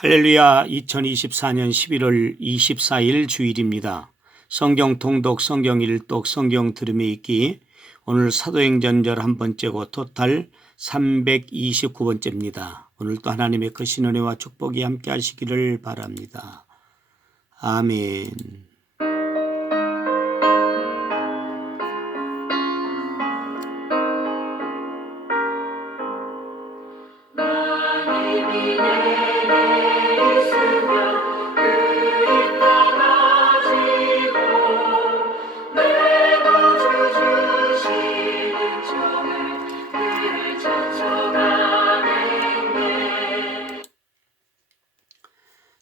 할렐루야 2024년 11월 24일 주일입니다. 성경 통독, 성경 일독, 성경 들음에 읽기 오늘 사도행전절 한 번째고 토탈 329번째입니다. 오늘도 하나님의 크신 은혜와 축복이 함께 하시기를 바랍니다. 아멘.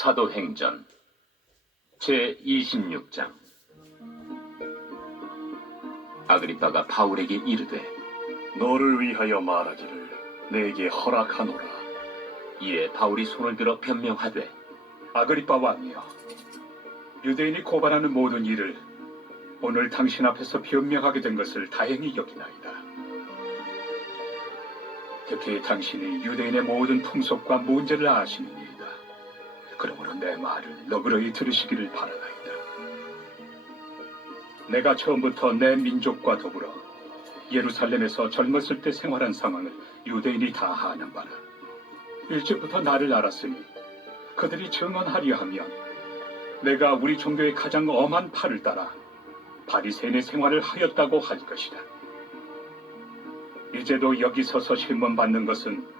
사도행전 제26장 아그리빠가 바울에게 이르되 너를 위하여 말하기를 내게 허락하노라. 이에 바울이 손을 들어 변명하되 아그리빠 왕이여 유대인이 고발하는 모든 일을 오늘 당신 앞에서 변명하게 된 것을 다행히 여기나이다. 특히 당신이 유대인의 모든 풍속과 문제를 아시니이다. 그러므로 내 말을 너그러이 들으시기를 바라나이다. 내가 처음부터 내 민족과 더불어 예루살렘에서 젊었을 때 생활한 상황을 유대인이 다 아는 바라. 일찍부터 나를 알았으니 그들이 증언하려 하면 내가 우리 종교의 가장 엄한 팔을 따라 바리새인의 생활을 하였다고 할 것이다. 이제도 여기 서서 신문 받는 것은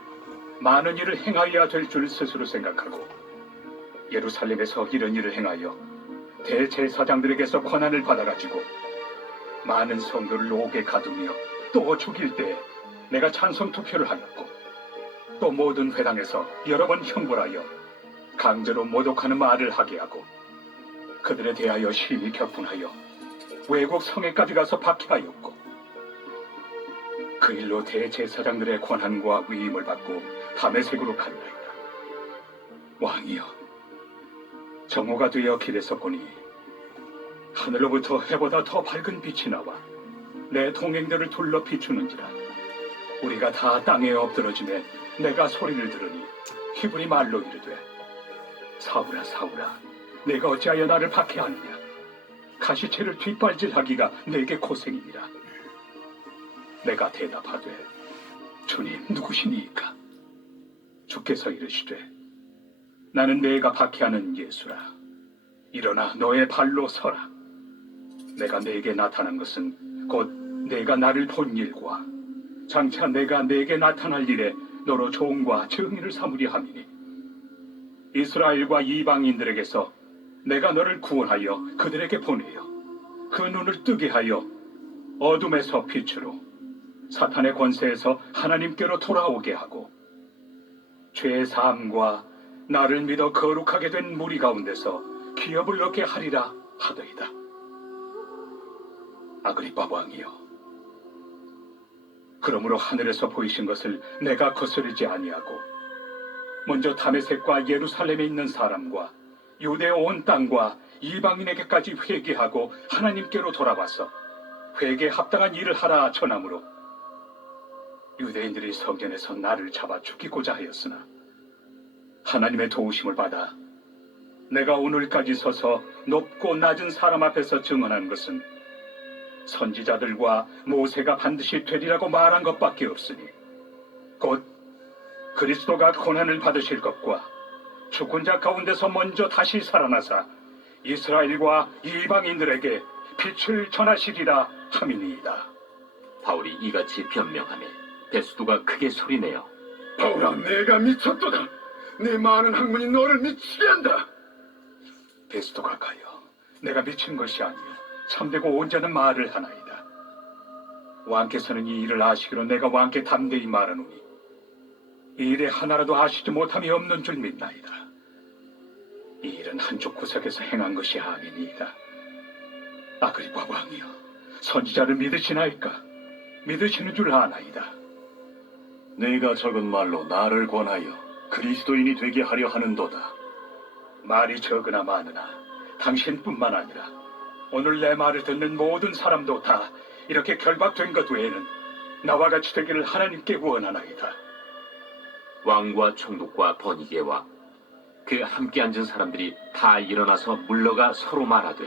많은 일을 행하여야 될 줄 스스로 생각하고 예루살렘에서 이런 일을 행하여 대제사장들에게서 권한을 받아가지고 많은 성도를 옥에 가두며 또 죽일 때 내가 찬성 투표를 하였고 또 모든 회당에서 여러 번 형벌하여 강제로 모독하는 말을 하게 하고 그들에 대하여 심히 격분하여 외국 성에까지 가서 박해하였고 그 일로 대제사장들의 권한과 위임을 받고 담의색으로 간다이다. 왕이여, 정오가 되어 길에서 보니 하늘로부터 해보다 더 밝은 빛이 나와 내 동행들을 둘러 비추는지라. 우리가 다 땅에 엎드러짐에 내가 소리를 들으니 기분이 말로 이르되 사울아 사울아 내가 어찌하여 나를 박해하느냐? 가시채를 뒷발질하기가 내게 고생이니라. 내가 대답하되 주님 누구시니까 주께서 이르시되 나는 내가 박해하는 예수라. 일어나 너의 발로 서라. 내가 내게 나타난 것은 곧 내가 나를 본 일과 장차 내가 내게 나타날 일에 너로 종과 증인을 삼으려 함이니 이스라엘과 이방인들에게서 내가 너를 구원하여 그들에게 보내어 그 눈을 뜨게 하여 어둠에서 빛으로 사탄의 권세에서 하나님께로 돌아오게 하고 죄의 사함과 나를 믿어 거룩하게 된 무리 가운데서 기업을 얻게 하리라 하더이다. 아그리빠 왕이여 그러므로 하늘에서 보이신 것을 내가 거스르지 아니하고 먼저 다메섹과 예루살렘에 있는 사람과 유대 온 땅과 이방인에게까지 회개하고 하나님께로 돌아와서 회개에 합당한 일을 하라 전함으로 유대인들이 성전에서 나를 잡아 죽이고자 하였으나 하나님의 도우심을 받아 내가 오늘까지 서서 높고 낮은 사람 앞에서 증언한 것은 선지자들과 모세가 반드시 되리라고 말한 것밖에 없으니 곧 그리스도가 고난을 받으실 것과 죽은 자 가운데서 먼저 다시 살아나사 이스라엘과 이방인들에게 빛을 전하시리라 함이니이다. 바울이 이같이 변명하며 베스도가 크게 소리내어 바울아, 내가 미쳤도다. 내 많은 학문이 너를 미치게 한다. 베스도가 가요. 내가 미친 것이 아니요 참되고 온전한 말을 하나이다. 왕께서는 이 일을 아시기로 내가 왕께 담대히 말하노니 이 일에 하나라도 아시지 못함이 없는 줄 믿나이다. 이 일은 한쪽 구석에서 행한 것이 아니니이다. 아그리파 왕이여, 선지자를 믿으시나이까? 믿으시는 줄 아나이다. 내가 적은 말로 나를 권하여 그리스도인이 되게 하려 하는도다. 말이 적으나 많으나 당신뿐만 아니라 오늘 내 말을 듣는 모든 사람도 다 이렇게 결박된 것 외에는 나와 같이 되기를 하나님께 원하나이다. 왕과 총독과 번이게와 그 함께 앉은 사람들이 다 일어나서 물러가 서로 말하되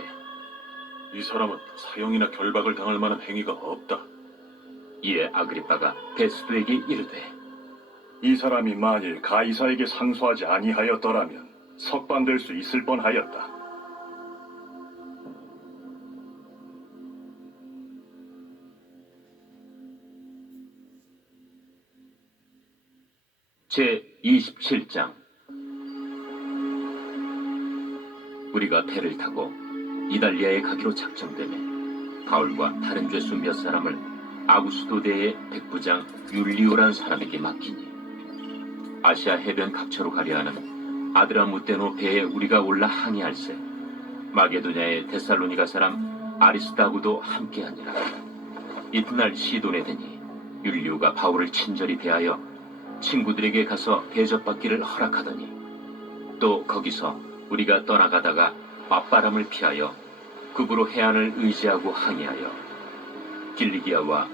이 사람은 사형이나 결박을 당할 만한 행위가 없다. 이에 아그리빠가 베스도에게 이르되 이 사람이 만일 가이사에게 상소하지 아니하였더라면 석방될 수 있을 뻔하였다. 제 27장 우리가 배를 타고 이달리아에 가기로 작정되매 바울과 다른 죄수 몇 사람을 아구스도대의 백부장 율리오란 사람에게 맡기니 아시아 해변 각처로 가려 하는 아드라무테노 배에 우리가 올라 항해할세. 마게도냐의 데살로니가 사람 아리스다고도 함께하니라. 이튿날 시돈에 되니 율리오가 바울을 친절히 대하여 친구들에게 가서 대접받기를 허락하더니 또 거기서 우리가 떠나가다가 맞바람을 피하여 급으로 해안을 의지하고 항해하여 길리기아와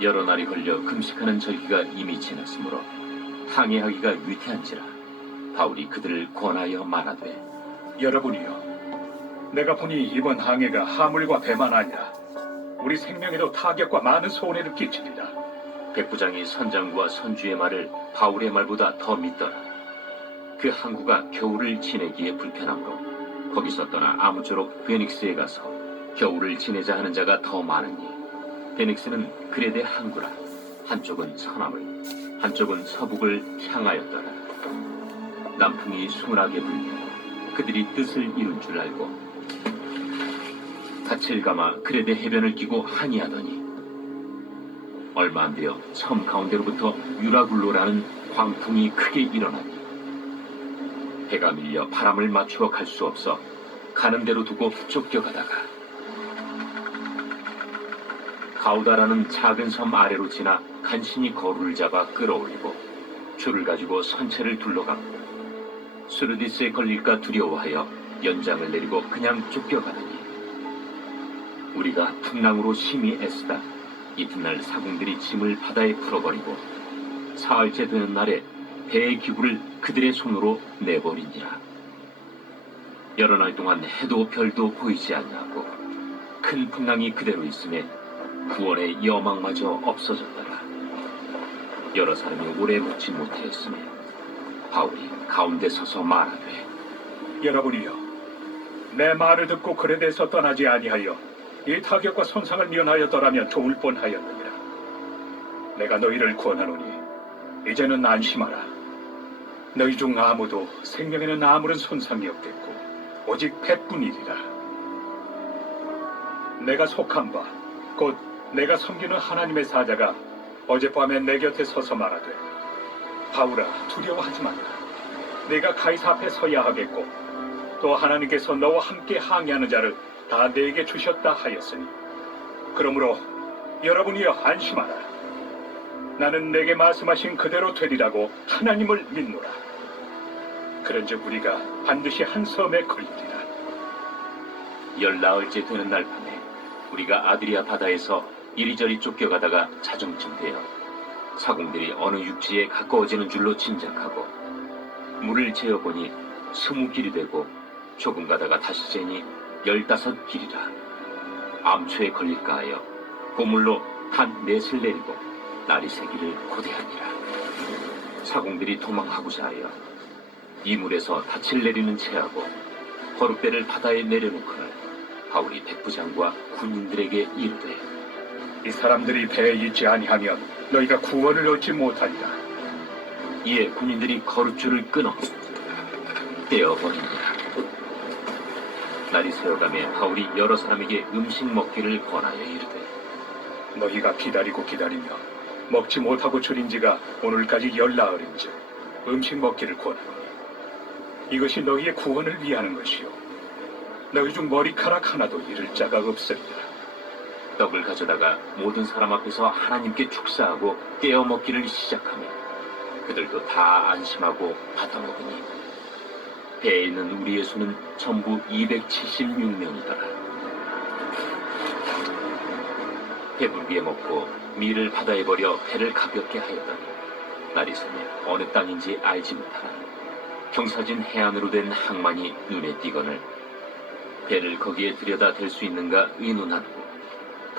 여러 날이 걸려 금식하는 절기가 이미 지났으므로 항해하기가 유태한지라 바울이 그들을 권하여 말하되 여러분이여, 내가 보니 이번 항해가 하물과 배만 아니라 우리 생명에도 타격과 많은 손해를 끼치리라. 백부장이 선장과 선주의 말을 바울의 말보다 더 믿더라. 그 항구가 겨울을 지내기에 불편하므로 거기서 떠나 아무쪼록 베닉스에 가서 겨울을 지내자 하는 자가 더 많으니 베닉스는 그레데 항구라 한쪽은 서남을 한쪽은 서북을 향하였더라. 남풍이 순하게 불며 그들이 뜻을 이룬 줄 알고 닻을 감아 그레데 해변을 끼고 항해하더니 얼마 안 되어 섬 가운데로부터 유라굴로라는 광풍이 크게 일어나니 배가 밀려 바람을 맞추어 갈 수 없어 가는 대로 두고 쫓겨가다가 가우다라는 작은 섬 아래로 지나 간신히 거루를 잡아 끌어올리고 줄을 가지고 선체를 둘러갔고 수르디스에 걸릴까 두려워하여 연장을 내리고 그냥 쫓겨가더니 우리가 풍랑으로 심히 애쓰다 이튿날 사공들이 짐을 바다에 풀어버리고 사흘째 되는 날에 배의 기구를 그들의 손으로 내버리니라. 여러 날 동안 해도 별도 보이지 아니하고 큰 풍랑이 그대로 있음에 구원의 여망마저 없어졌더라. 여러 사람이 오래 묵지 못하였음에 바울이 가운데 서서 말하되 여러분이여, 내 말을 듣고 그레데서 떠나지 아니하여 이 타격과 손상을 면하였더라면 좋을 뻔하였느니라. 내가 너희를 구원하노니 이제는 안심하라. 너희 중 아무도 생명에는 아무런 손상이 없겠고 오직 배뿐이리라. 내가 속한 바곧 내가 섬기는 하나님의 사자가 어젯밤에 내 곁에 서서 말하되 바울아 두려워하지 말라. 내가 가이사 앞에 서야 하겠고 또 하나님께서 너와 함께 항의하는 자를 다 내게 주셨다 하였으니 그러므로 여러분이여 안심하라. 나는 내게 말씀하신 그대로 되리라고 하나님을 믿노라. 그런즉 우리가 반드시 한 섬에 걸리리라. 열나흘째 되는 날 밤에 우리가 아드리아 바다에서 이리저리 쫓겨가다가 자정쯤 되어 사공들이 어느 육지에 가까워지는 줄로 짐작하고 물을 재어보니 스무 길이 되고 조금 가다가 다시 재니 열다섯 길이라. 암초에 걸릴까 하여 고물로 한 넷을 내리고 날이 새기를 고대하니라. 사공들이 도망하고자 하여 이 물에서 닻을 내리는 채하고 거룩대를 바다에 내려놓거늘 바울이 백부장과 군인들에게 이르되 이 사람들이 배에 있지 아니하면 너희가 구원을 얻지 못하리라. 이에 군인들이 거룩줄을 끊어 떼어버리니라 날이 새어가며 바울이 여러 사람에게 음식 먹기를 권하여 이르되 너희가 기다리고 기다리며 먹지 못하고 줄인 지가 오늘까지 열나흘인즉 음식 먹기를 권하노니 이것이 너희의 구원을 위하는 것이요. 너희 중 머리카락 하나도 잃을 자가 없으리라 떡을 가져다가 모든 사람 앞에서 하나님께 축사하고 떼어 먹기를 시작하며 그들도 다 안심하고 받아 먹으니 배에 있는 우리의 수는 전부 276명이더라. 배불리에 먹고 밀을 바다에 버려 배를 가볍게 하였더니 날이 새며 어느 땅인지 알지 못하나 경사진 해안으로 된 항만이 눈에 띄거늘 배를 거기에 들여다 댈 수 있는가 의논하고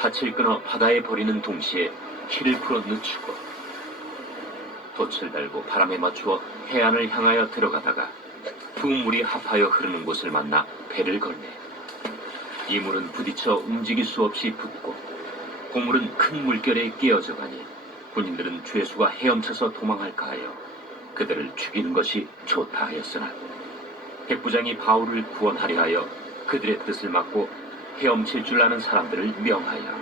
닻을 끊어 바다에 버리는 동시에 키를 풀어 늦추고 돛을 달고 바람에 맞추어 해안을 향하여 들어가다가 두 물이 합하여 흐르는 곳을 만나 배를 걸매 이 물은 부딪혀 움직일 수 없이 붙고 고물은 큰 물결에 깨어져 가니 군인들은 죄수가 헤엄쳐서 도망할까 하여 그들을 죽이는 것이 좋다 하였으나 백부장이 바울을 구원하려 하여 그들의 뜻을 막고 헤엄칠 줄 아는 사람들을 명하여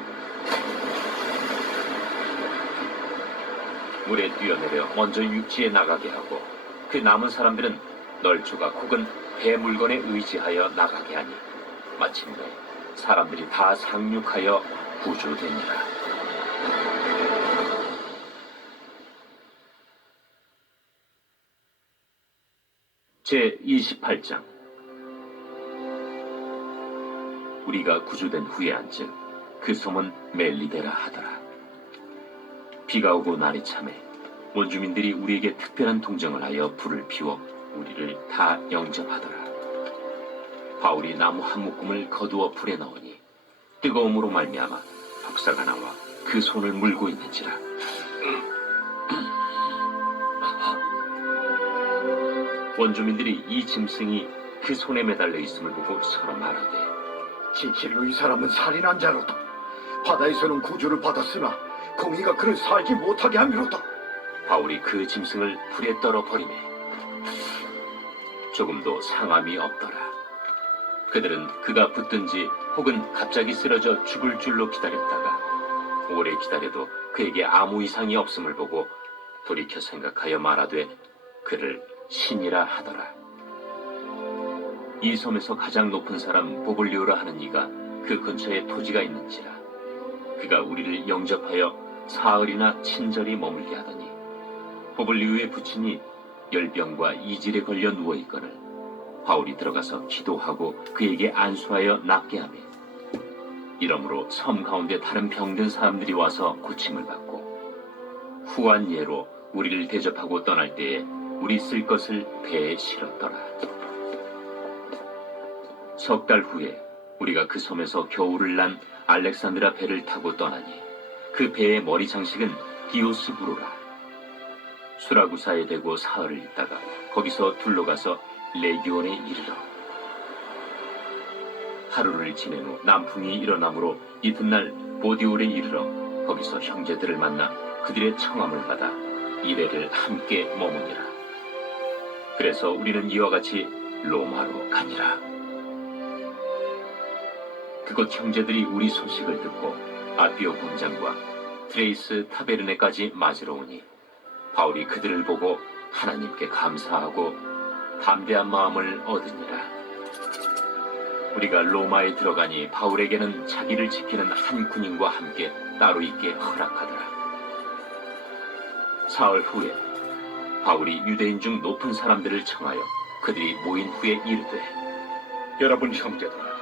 물에 뛰어내려 먼저 육지에 나가게 하고 그 남은 사람들은 널조각 혹은 배 물건에 의지하여 나가게 하니 마침내 사람들이 다 상륙하여 구조되니라. 제 28장 우리가 구조된 후에 한즉 그 섬은 멜리데라 하더라. 비가 오고 날이 참해 원주민들이 우리에게 특별한 동정을 하여 불을 피워 우리를 다 영접하더라. 바울이 나무 한 묶음을 거두어 불에 넣으니 뜨거움으로 말미암아 독사가 나와 그 손을 물고 있는지라. 원주민들이 이 짐승이 그 손에 매달려 있음을 보고 서로 말하되 진실로 이 사람은 살인한 자로다. 바다에서는 구주를 받았으나 공의가 그를 살지 못하게 함이로다. 바울이 그 짐승을 불에 떨어 버리매 조금도 상함이 없더라. 그들은 그가 붙든지 혹은 갑자기 쓰러져 죽을 줄로 기다렸다가 오래 기다려도 그에게 아무 이상이 없음을 보고 돌이켜 생각하여 말하되 그를 신이라 하더라. 이 섬에서 가장 높은 사람 보블리오라 하는 이가 그 근처에 토지가 있는지라 그가 우리를 영접하여 사흘이나 친절히 머물게 하더니 보블리오의 부친이 열병과 이질에 걸려 누워 있거늘 바울이 들어가서 기도하고 그에게 안수하여 낫게 하며 이러므로 섬 가운데 다른 병든 사람들이 와서 고침을 받고 후한 예로 우리를 대접하고 떠날 때에 우리 쓸 것을 배에 실었더라. 석 달 후에 우리가 그 섬에서 겨울을 난 알렉산드라 배를 타고 떠나니 그 배의 머리 장식은 디오스 부로라. 수라구사에 대고 사흘을 있다가 거기서 둘러가서 레기온에 이르러 하루를 지낸 후 남풍이 일어나므로 이튿날 보디올에 이르러 거기서 형제들을 만나 그들의 청함을 받아 이래를 함께 머무니라. 그래서 우리는 이와 같이 로마로 가니라. 그곳 형제들이 우리 소식을 듣고 아비오 공장과 트레이스 타베르네까지 맞으러 오니 바울이 그들을 보고 하나님께 감사하고 담대한 마음을 얻으니라. 우리가 로마에 들어가니 바울에게는 자기를 지키는 한 군인과 함께 따로 있게 허락하더라. 사흘 후에 바울이 유대인 중 높은 사람들을 청하여 그들이 모인 후에 이르되 여러분 형제들아,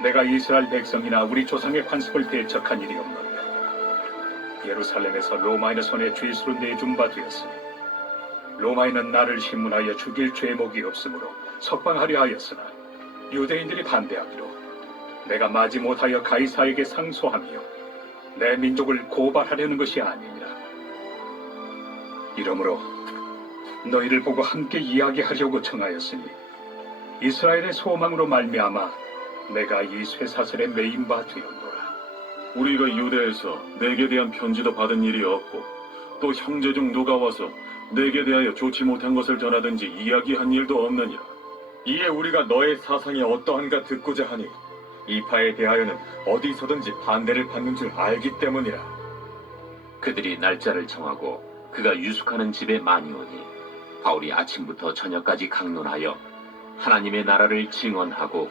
내가 이스라엘 백성이나 우리 조상의 관습을 배척한 일이 없노라. 예루살렘에서 로마인의 손에 죄수로 내준 바 되었으니 로마인은 나를 신문하여 죽일 죄목이 없으므로 석방하려 하였으나 유대인들이 반대하기로 내가 마지 못하여 가이사에게 상소하며 내 민족을 고발하려는 것이 아니니라. 이러므로 너희를 보고 함께 이야기하려고 청하였으니 이스라엘의 소망으로 말미암아 내가 이 쇠사슬에 매인 바 되었노라. 우리가 유대에서 내게 대한 편지도 받은 일이 없고 또 형제 중 누가 와서 내게 대하여 좋지 못한 것을 전하든지 이야기한 일도 없느니라. 이에 우리가 너의 사상이 어떠한가 듣고자 하니 이 파에 대하여는 어디서든지 반대를 받는 줄 알기 때문이라. 그들이 날짜를 정하고 그가 유숙하는 집에 많이 오니 바울이 아침부터 저녁까지 강론하여 하나님의 나라를 증언하고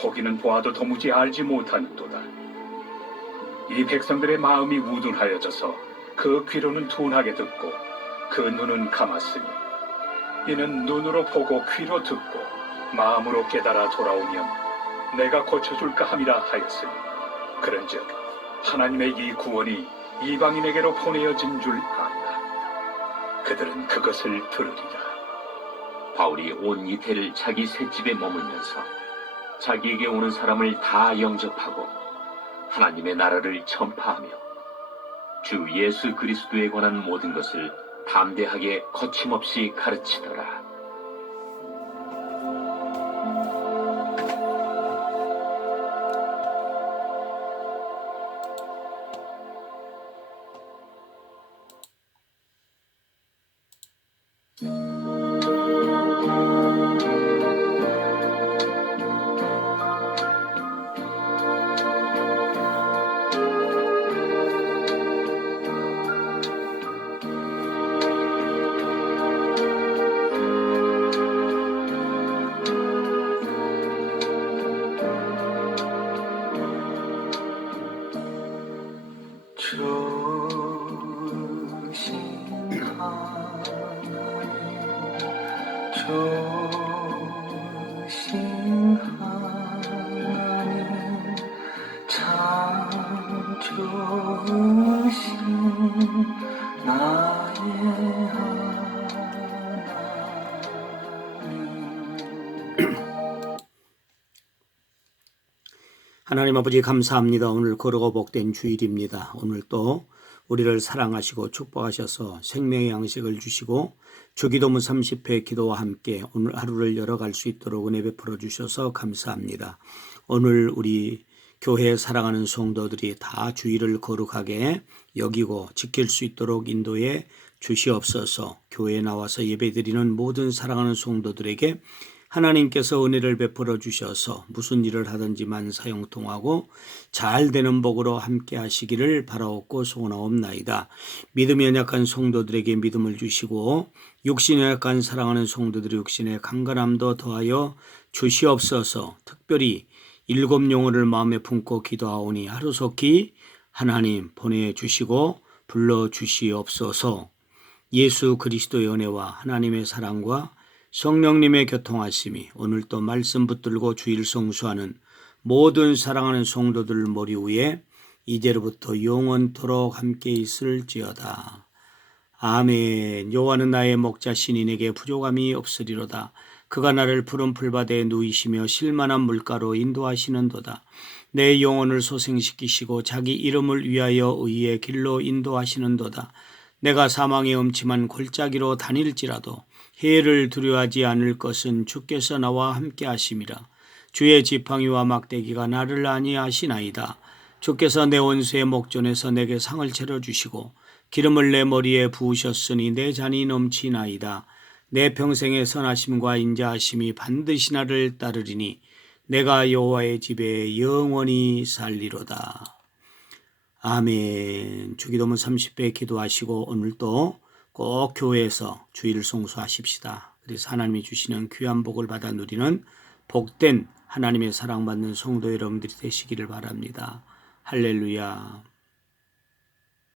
보기는 보아도 도무지 알지 못하는도다. 이 백성들의 마음이 우둔하여져서 그 귀로는 둔하게 듣고 그 눈은 감았으니 이는 눈으로 보고 귀로 듣고 마음으로 깨달아 돌아오면 내가 고쳐줄까 함이라 하였으니 그런즉 하나님의 이 구원이 이방인에게로 보내어진 줄 안다. 그들은 그것을 들으리라. 바울이 온 이태를 자기 셋집에 머물면서 자기에게 오는 사람을 다 영접하고 하나님의 나라를 전파하며 주 예수 그리스도에 관한 모든 것을 담대하게 거침없이 가르치더라. 하나님 아버지 감사합니다. 오늘 거룩고 복된 주일입니다. 오늘 또 우리를 사랑하시고 축복하셔서 생명의 양식을 주시고 주기도문 30회 기도와 함께 오늘 하루를 열어갈 수 있도록 은혜 베풀어 주셔서 감사합니다. 오늘 우리 교회 사랑하는 성도들이 다 주일을 거룩하게 여기고 지킬 수 있도록 인도해 주시옵소서 교회에 나와서 예배드리는 모든 사랑하는 성도들에게 하나님께서 은혜를 베풀어 주셔서 무슨 일을 하든지 만사형통하고 잘 되는 복으로 함께 하시기를 바라옵고 소원하옵나이다. 믿음이 연약한 성도들에게 믿음을 주시고 육신이 연약한 사랑하는 성도들의 육신의 강건함도 더하여 주시옵소서 특별히 일곱 영혼을 마음에 품고 기도하오니 하루속히 하나님 보내주시고 불러주시옵소서 예수 그리스도의 은혜와 하나님의 사랑과 성령님의 교통하심이 오늘도 말씀 붙들고 주일 성수하는 모든 사랑하는 성도들 머리 위에 이제로부터 영원토록 함께 있을지어다. 아멘. 여호와는 나의 목자시니 내게 부족함이 없으리로다. 그가 나를 푸른 풀밭에 누이시며 실만한 물가로 인도하시는도다. 내 영혼을 소생시키시고 자기 이름을 위하여 의의 길로 인도하시는도다. 내가 사망의 음침한 골짜기로 다닐지라도 해를 두려워하지 않을 것은 주께서 나와 함께 하심이라. 주의 지팡이와 막대기가 나를 안위하시나이다. 주께서 내 원수의 목전에서 내게 상을 차려주시고 기름을 내 머리에 부으셨으니 내 잔이 넘치나이다. 내 평생의 선하심과 인자하심이 반드시 나를 따르리니 내가 여호와의 집에 영원히 살리로다. 아멘. 주기도문 30배 기도하시고 오늘도 꼭 교회에서 주일 송수하십시다. 그래서 하나님이 주시는 귀한 복을 받아 누리는 복된 하나님의 사랑받는 성도 여러분들이 되시기를 바랍니다. 할렐루야.